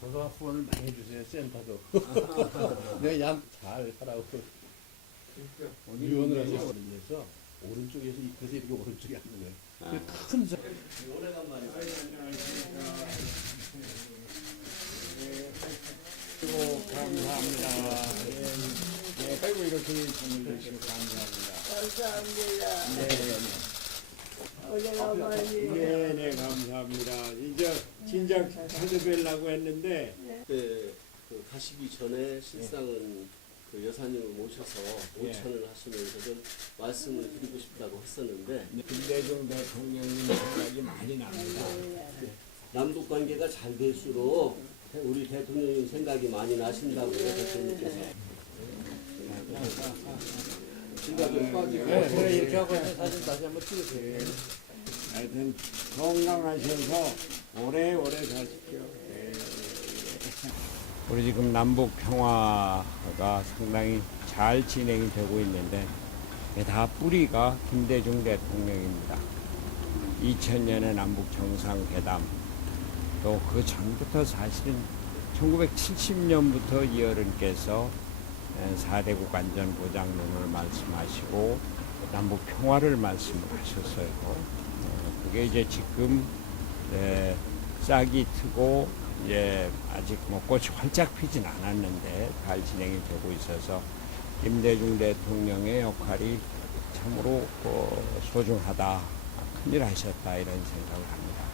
저도 후원을 많이 해주세요 센터도. 내가 양 잘 하라고 위원을 하셔서 그래서 오른쪽에서 이- 그래서 이렇게 오른쪽에 앉는 거예요 큰 사- 그리고 감사합니다. 예, 예, 아이고 이렇게 돈을 주시고 감사합니다. 감사합니다. 네, 어제가 많이 네, 네, 감사합니다. 이제 진작 찾아뵈려고 했는데 그, 그 가시기 전에 실상은 그 여사님을 모셔서 예. 오천을 하시면서 좀 말씀을 드리고 싶다고 했었는데 김대중 대통령님 생각이 많이 납니다. 남북 관계가 잘 될수록 우리 대통령님 생각이 많이 나신다고요 대통령께서. 생각이 빠지고. 네, 그래 이렇게 하고 사진 다시 한번 찍으세요. 하여튼 건강하셔서 오래오래 사십시오. 예. 우리 지금 남북 평화가 상당히 잘 진행이 되고 있는데 다 뿌리가 김대중 대통령입니다. 2000년에 남북 정상회담 또 그 전부터 사실은 1970년부터 이어른께서 4대국 안전보장론을 말씀하시고 남북 평화를 말씀하셨어요. 어, 그게 이제 지금 에, 싹이 트고 이제 아직 뭐 꽃이 활짝 피진 않았는데 잘 진행이 되고 있어서 김대중 대통령의 역할이 참으로 어, 소중하다, 큰일 하셨다 이런 생각을 합니다.